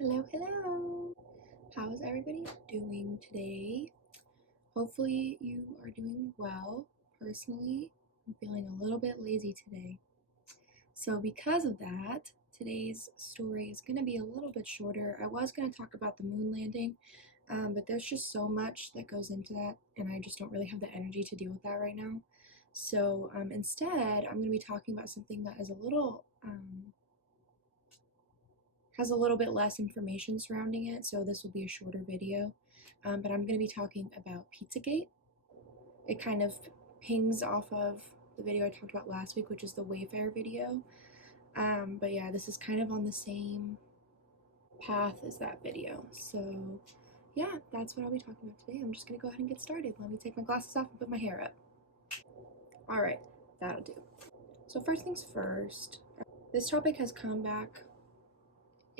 Hello, hello! How is everybody doing today? Hopefully you are doing well. Personally, I'm feeling a little bit lazy today. So because of that, today's story is going to be a little bit shorter. I was going to talk about the moon landing, but there's just so much that goes into that, and I just don't really have the energy to deal with that right now. So instead, I'm going to be talking about something that is a little has a little bit less information surrounding it, so this will be a shorter video. But I'm going to be talking about Pizzagate. It kind of pings off of the video I talked about last week, which is the Wayfair video. But yeah, this is kind of on the same path as that video. So yeah, that's what I'll be talking about today. I'm just going to go ahead and get started. Let me take my glasses off and put my hair up. Alright, that'll do. So first things first, this topic has come back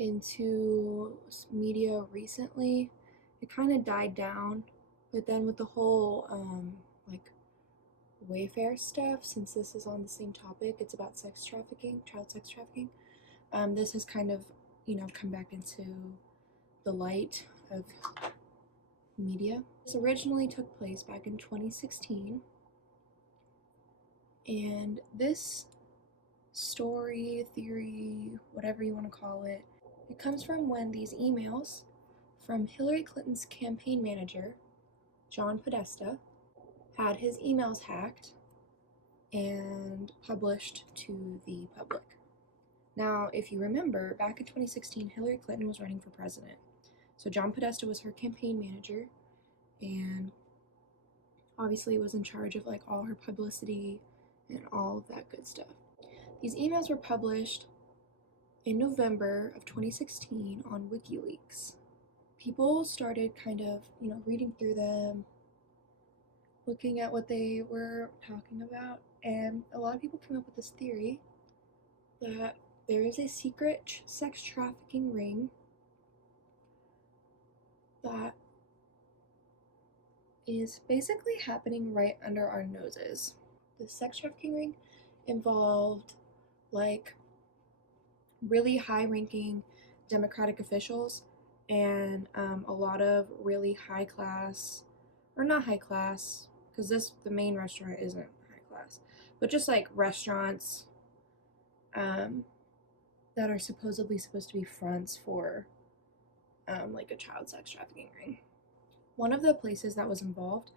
into media recently. It kind of died down, but then with the whole like Wayfair stuff, since this is on the same topic, it's about sex trafficking, child sex trafficking. This has kind of, come back into the light of media. This originally took place back in 2016, and this story, theory, whatever you want to call it, it comes from when these emails from Hillary Clinton's campaign manager, John Podesta, had his emails hacked and published to the public. Now, if you remember, back in 2016, Hillary Clinton was running for president. So John Podesta was her campaign manager and obviously was in charge of like all her publicity and all of that good stuff. These emails were published in November of 2016 on WikiLeaks. People started kind of, reading through them, looking at what they were talking about, and a lot of people came up with this theory that there is a secret sex trafficking ring that is basically happening right under our noses. The sex trafficking ring involved like really high-ranking Democratic officials and a lot of really high class, or not high class, because the main restaurant isn't high class, but just like restaurants that are supposedly supposed to be fronts for like a child sex trafficking ring. One of the places that was involved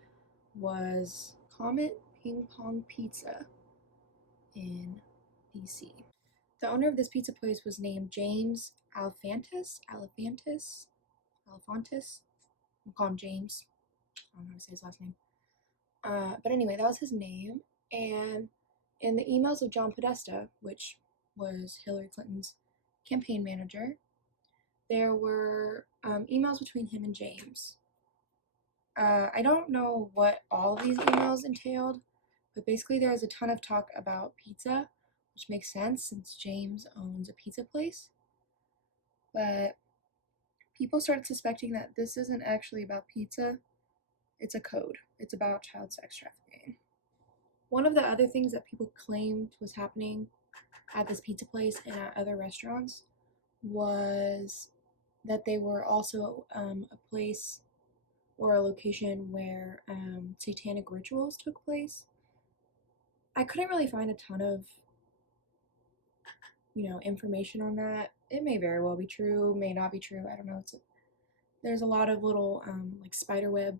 was Comet Ping Pong Pizza in DC. The owner of this pizza place was named James Alefantis. I'll call him James. I don't know how to say his last name. But anyway, that was his name. And in the emails of John Podesta, which was Hillary Clinton's campaign manager, there were emails between him and James. I don't know what all of these emails entailed, but basically there was a ton of talk about pizza, which makes sense since James owns a pizza place. But people started suspecting that this isn't actually about pizza, it's a code. It's about child sex trafficking. One of the other things that people claimed was happening at this pizza place and at other restaurants was that they were also a place or a location where satanic rituals took place. I couldn't really find a ton of information on that. It may very well be true, may not be true, I don't know. There's a lot of little like spiderweb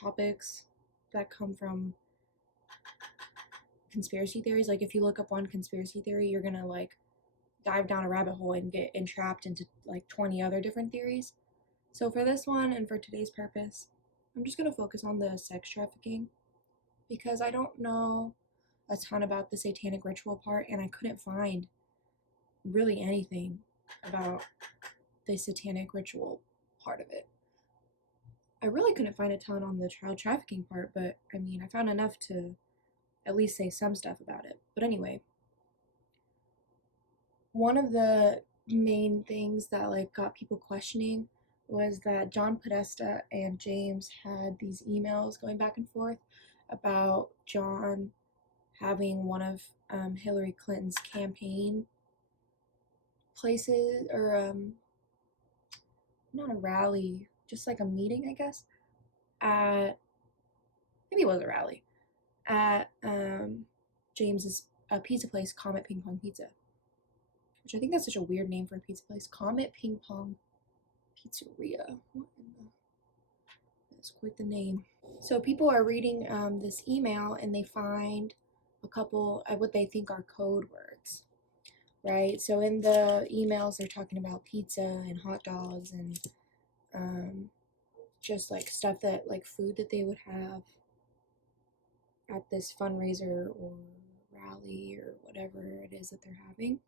topics that come from conspiracy theories. Like if you look up one conspiracy theory, you're gonna like dive down a rabbit hole and get entrapped into like 20 other different theories. So for this one and for today's purpose, I'm just gonna focus on the sex trafficking because I don't know a ton about the satanic ritual part, and I couldn't find really anything about the satanic ritual part of it. I really couldn't find a ton on the child trafficking part, but I mean, I found enough to at least say some stuff about it. But anyway, one of the main things that like got people questioning was that John Podesta and James had these emails going back and forth about John having one of Hillary Clinton's campaign places or not a rally, just like a meeting, I guess, at, maybe it was a rally, at James's pizza place, Comet Ping Pong Pizza, which I think that's such a weird name for a pizza place. Comet Ping Pong Pizzeria. What in the... That's quite the name. So people are reading this email and they find a couple of what they think are code words, right? So in the emails, they're talking about pizza and hot dogs and just like stuff that, like food that they would have at this fundraiser or rally or whatever it is that they're having.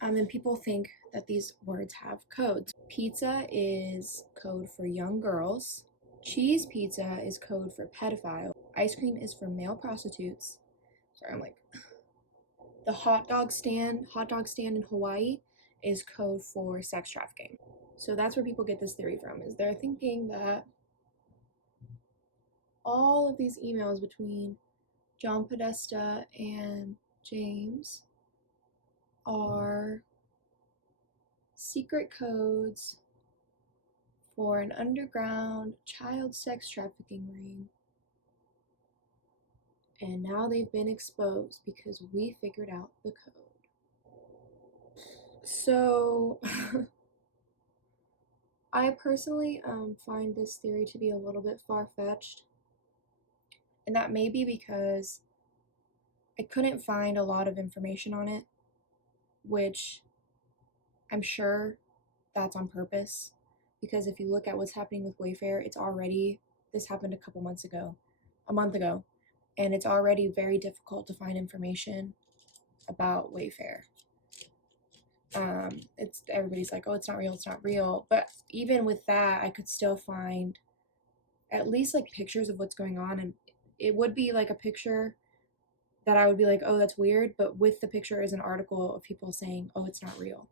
And people think that these words have codes. Pizza is code for young girls. Cheese pizza is code for pedophile. Ice cream is for male prostitutes. Sorry, I'm like... The hot dog stand in Hawaii is code for sex trafficking. So that's where people get this theory from, is they're thinking that all of these emails between John Podesta and James are secret codes for an underground child sex trafficking ring. And now they've been exposed because we figured out the code. So I personally find this theory to be a little bit far-fetched. And that may be because I couldn't find a lot of information on it, which I'm sure that's on purpose. Because if you look at what's happening with Wayfair, this happened a month ago, and it's already very difficult to find information about Wayfair. Everybody's like, oh, it's not real. But even with that, I could still find at least like pictures of what's going on, and it would be like a picture that I would be like, oh, that's weird, but with the picture is an article of people saying, oh, it's not real.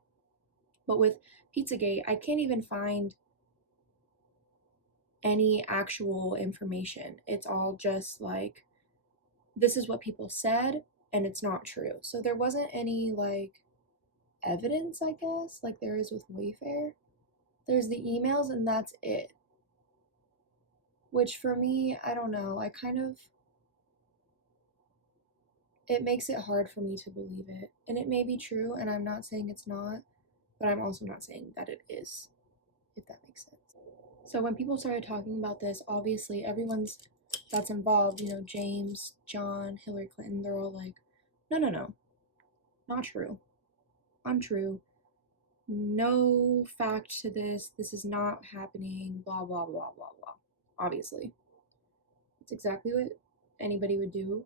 But with Pizzagate, I can't even find any actual information. It's all just like, this is what people said, and it's not true. So there wasn't any like evidence, I guess, like there is with Wayfair. There's the emails and that's it. Which for me, I don't know, it makes it hard for me to believe it. And it may be true, and I'm not saying it's not, but I'm also not saying that it is, if that makes sense. So when people started talking about this, obviously everyone's that's involved, James, John, Hillary Clinton, they're all like, no, not true, untrue, no fact to this is not happening, blah, blah, blah, blah, blah. Obviously. It's exactly what anybody would do.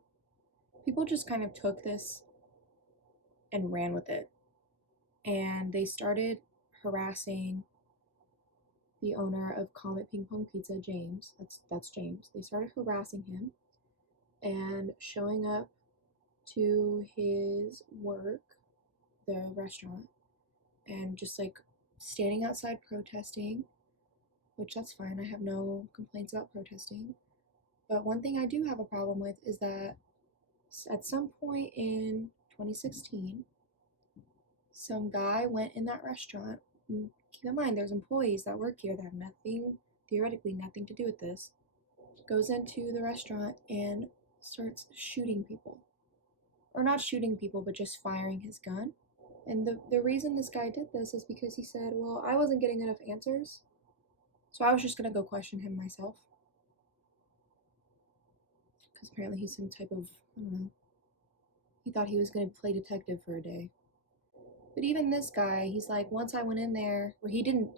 People just kind of took this and ran with it. And they started harassing the owner of Comet Ping Pong Pizza, James. That's James. They started harassing him and showing up to his work, the restaurant, and just like standing outside protesting, which that's fine. I have no complaints about protesting. But one thing I do have a problem with is that at some point in 2016, some guy went in that restaurant. Keep in mind, there's employees that work here that have theoretically nothing to do with this. Goes into the restaurant and starts shooting people. Or not shooting people, but just firing his gun. And the reason this guy did this is because he said, well, I wasn't getting enough answers, so I was just going to go question him myself. Because apparently he's some type of, I don't know, he thought he was going to play detective for a day. But even this guy, he's like, once I went in there, where he didn't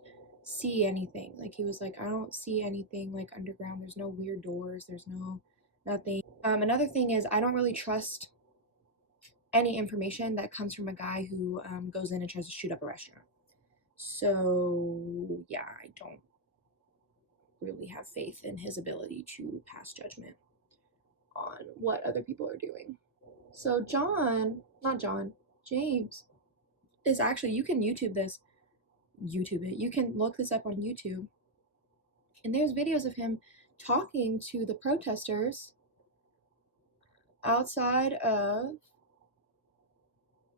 see anything. Like, he was like, I don't see anything, like, underground. There's no weird doors. There's nothing. Another thing is, I don't really trust any information that comes from a guy who goes in and tries to shoot up a restaurant. So, yeah, I don't really have faith in his ability to pass judgment on what other people are doing. So James is actually, you can YouTube it. You can look this up on YouTube. And there's videos of him talking to the protesters outside of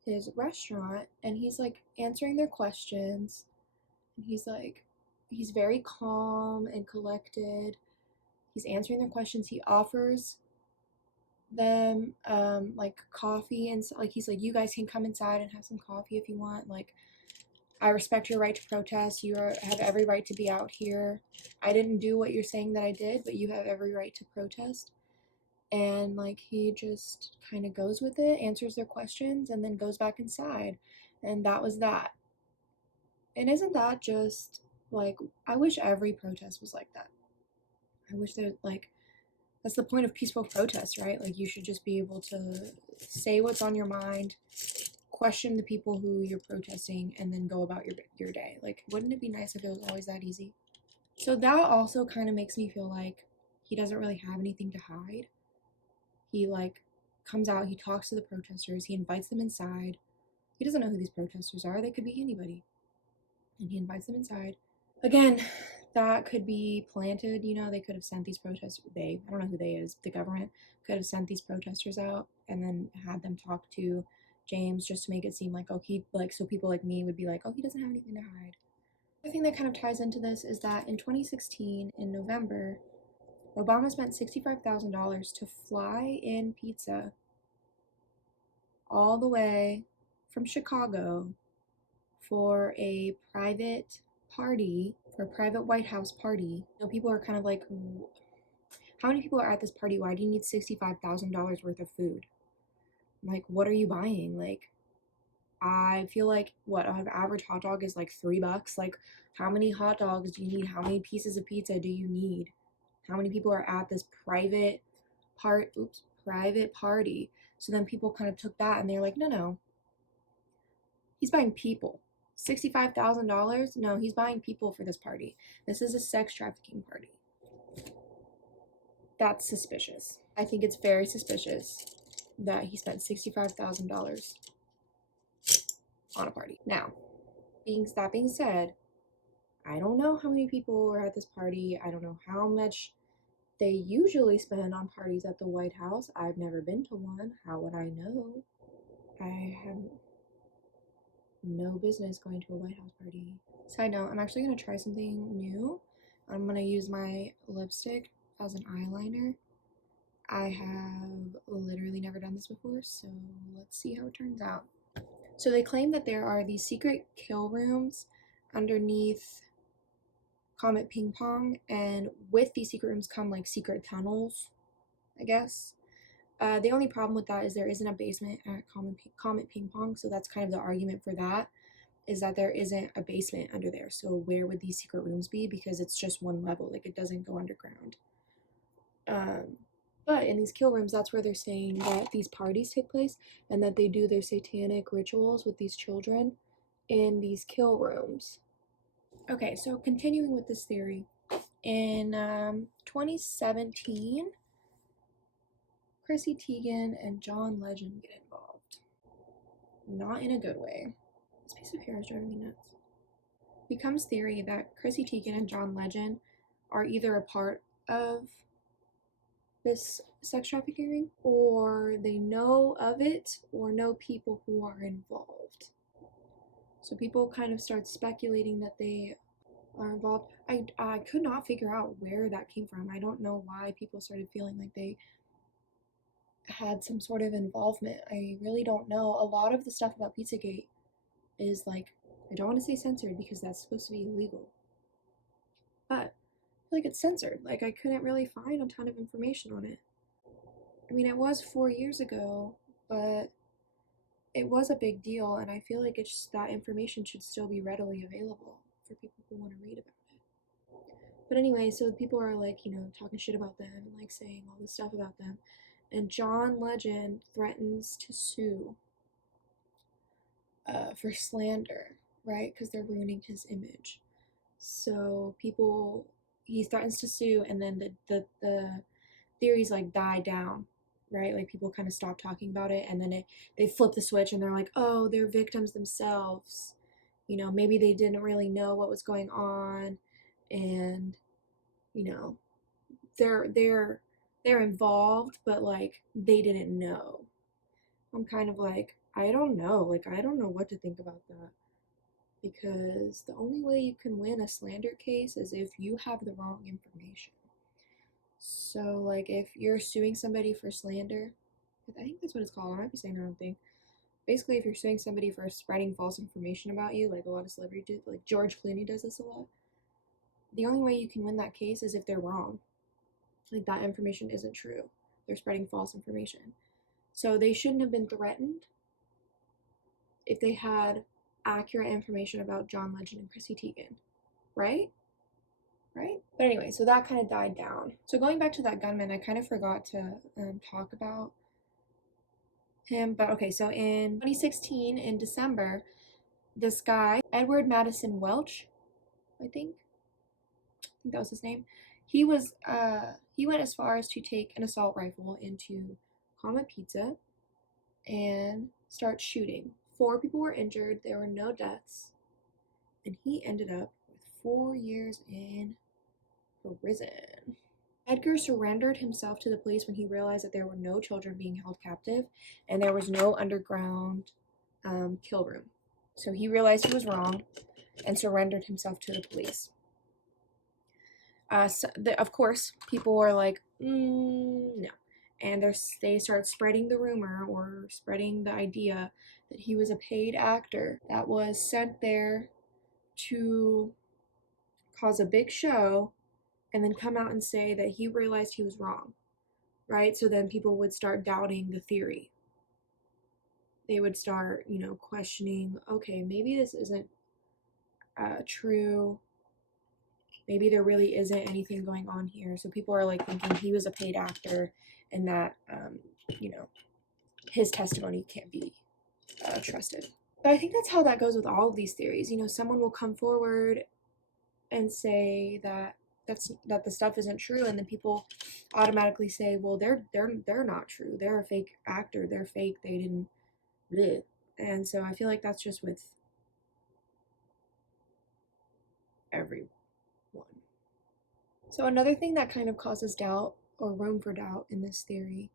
his restaurant, and he's like answering their questions, And he's very calm and collected. He's answering their questions. He offers them like coffee, and like he's like, you guys can come inside and have some coffee if you want. Like, I respect your right to protest. Have every right to be out here. I didn't do what you're saying that I did, but you have every right to protest. And like he just kind of goes with it, answers their questions, and then goes back inside. And that was that. And isn't that just like, I wish every protest was like that. I wish there, like, that's the point of peaceful protest, right? Like, you should just be able to say what's on your mind, question the people who you're protesting, and then go about your day. Like, wouldn't it be nice if it was always that easy? So that also kind of makes me feel like he doesn't really have anything to hide. He like comes out, he talks to the protesters, he invites them inside. He doesn't know who these protesters are. They could be anybody. And he invites them inside. Again, that could be planted, you know, they could have sent these protesters, I don't know who they is, the government could have sent these protesters out and then had them talk to James just to make it seem like, oh, he, like, so people like me would be like, oh, he doesn't have anything to hide. The thing that kind of ties into this is that in 2016, in November, Obama spent $65,000 to fly in pizza all the way from Chicago for a private party, for a private White House party. You know, people are kind of like, how many people are at this party? Why do you need $65,000 worth of food? Like, what are you buying? Like, I feel like, what, an average hot dog is like $3. Like, how many hot dogs do you need? How many pieces of pizza do you need? How many people are at this private party? So then people kind of took that and they're like, no, he's buying people. $65,000? No, he's buying people for this party. This is a sex trafficking party. That's suspicious. I think it's very suspicious that he spent $65,000 on a party. Now, that being said, I don't know how many people were at this party. I don't know how much they usually spend on parties at the White House. I've never been to one. How would I know? I have no business going to a White House party. Side note, I'm actually going to try something new. I'm going to use my lipstick as an eyeliner. I have literally never done this before, so let's see how it turns out. So they claim that there are these secret kill rooms underneath Comet Ping Pong, and with these secret rooms come like secret tunnels, I guess. The only problem with that is there isn't a basement at Comet Ping Pong, so that's kind of the argument for that, is that there isn't a basement under there. So where would these secret rooms be? Because it's just one level, like it doesn't go underground. But in these kill rooms, that's where they're saying that these parties take place and that they do their satanic rituals with these children in these kill rooms. Okay, so continuing with this theory, in 2017, Chrissy Teigen and John Legend get involved. Not in a good way. This piece of hair is driving me nuts. It becomes theory that Chrissy Teigen and John Legend are either a part of this sex trafficking ring, or they know of it, or know people who are involved. So people kind of start speculating that they are involved. I could not figure out where that came from. I don't know why people started feeling like they had some sort of involvement. I really don't know. A lot of the stuff about Pizzagate is like, I don't want to say censored because that's supposed to be illegal, but I feel like it's censored. Like, I couldn't really find a ton of information on it. I mean, it was 4 years ago, but it was a big deal, and I feel like it's just, that information should still be readily available for people who want to read about it. But anyway, so people are like, you know, talking shit about them and like saying all this stuff about them, and John Legend threatens to sue for slander, right? Because they're ruining his image. So he threatens to sue, and then the theories like die down, right? Like people kind of stop talking about it, and then they flip the switch and they're like, oh, they're victims themselves. You know, maybe they didn't really know what was going on, and you know, they're involved, but like they didn't know. I'm kind of like, I don't know. Like, I don't know what to think about that. because the only way you can win a slander case is if you have the wrong information. So, like, if you're suing somebody for slander, I think that's what it's called. I might be saying the wrong thing. Basically, if you're suing somebody for spreading false information about you, like a lot of celebrities do, like George Clooney does this a lot, the only way you can win that case is if they're wrong. Like, that information isn't true. They're spreading false information. So they shouldn't have been threatened if they had accurate information about John Legend and Chrissy Teigen, right? Right? But anyway, so that kind of died down. So going back to that gunman, I kind of forgot to talk about him. But okay, so in 2016, in December, this guy, Edward Madison Welch, I think that was his name. He went as far as to take an assault rifle into Comet Pizza and start shooting. 4 people were injured. There were no deaths, and he ended up with 4 years in prison. Edgar surrendered himself to the police when he realized that there were no children being held captive and there was no underground kill room. So he realized he was wrong and surrendered himself to the police. Of course, people were like, no. And they started spreading the rumor or spreading the idea that he was a paid actor that was sent there to cause a big show and then come out and say that he realized he was wrong, right? So then people would start doubting the theory. They would start, questioning, okay, maybe this isn't true. Maybe there really isn't anything going on here. So people are like thinking he was a paid actor and that, his testimony can't be trusted. But I think that's how that goes with all of these theories. Someone will come forward and say that the stuff isn't true, and then people automatically say, well, they're not true. They're a fake actor. They're fake. They didn't. Bleh. And so I feel like that's just with everyone. So another thing that kind of causes doubt or room for doubt in this theory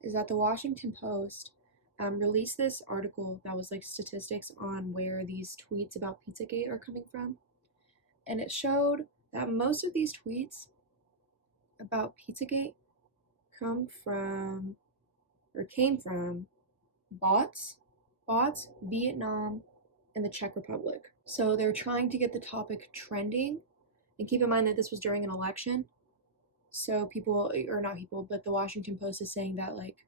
is that the Washington Post released this article that was like statistics on where these tweets about Pizzagate are coming from. And it showed that most of these tweets about Pizzagate came from bots, Vietnam, and the Czech Republic. So they're trying to get the topic trending. And keep in mind that this was during an election. So the Washington Post is saying that like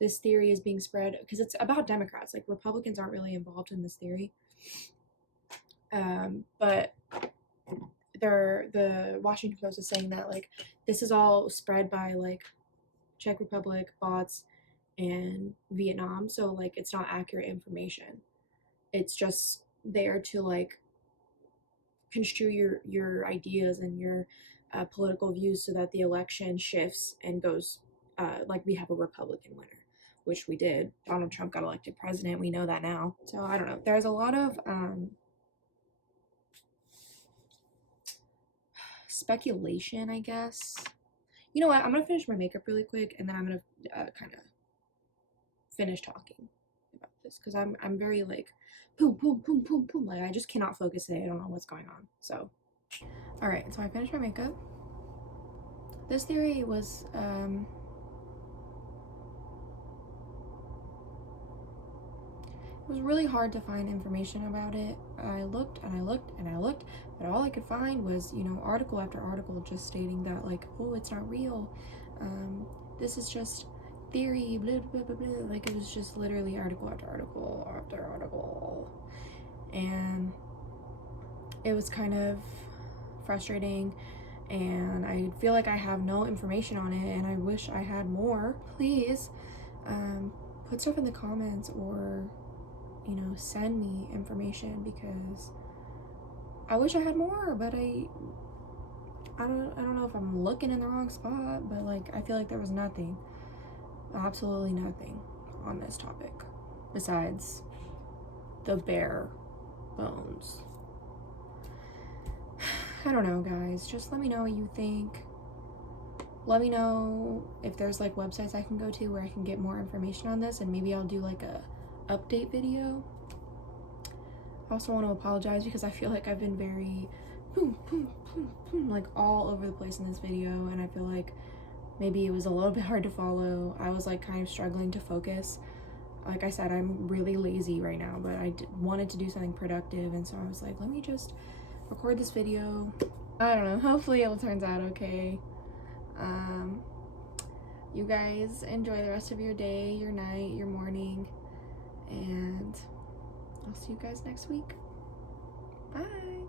this theory is being spread because it's about Democrats. Like Republicans aren't really involved in this theory. But the Washington Post is saying that like this is all spread by like Czech Republic, bots, and Vietnam. So like it's not accurate information. It's just there to like construe your ideas and your political views so that the election shifts and goes like we have a Republican winner, which we did. Donald Trump got elected president. We know that now. So I don't know. There's a lot of speculation, I guess. You know what? I'm gonna finish my makeup really quick, and then I'm gonna kind of finish talking about this because I'm very like boom, boom, boom, boom, boom. Like I just cannot focus today. I don't know what's going on. So, all right. So I finished my makeup. This theory was it was really hard to find information about it. I looked and I looked and I looked, but all I could find was, article after article just stating that like, oh, it's not real. This is just theory, blah, blah, blah, blah. Like it was just literally article after article after article. And it was kind of frustrating and I feel like I have no information on it and I wish I had more. Please put stuff in the comments or send me information because I wish I had more, but I don't know if I'm looking in the wrong spot, but like I feel like there was nothing, absolutely nothing on this topic besides the bare bones. I don't know, guys. Just let me know what you think. Let me know if there's like websites I can go to where I can get more information on this, and maybe I'll do like a update video. I also want to apologize because I feel like I've been very boom, boom, boom, boom, like all over the place in this video, and I feel like maybe it was a little bit hard to follow. I was like kind of struggling to focus. Like I said, I'm really lazy right now, but I wanted to do something productive, and so I was like, let me just record this video. I don't know, hopefully it turns out okay. You guys enjoy the rest of your day, your night, your morning, and I'll see you guys next week. Bye.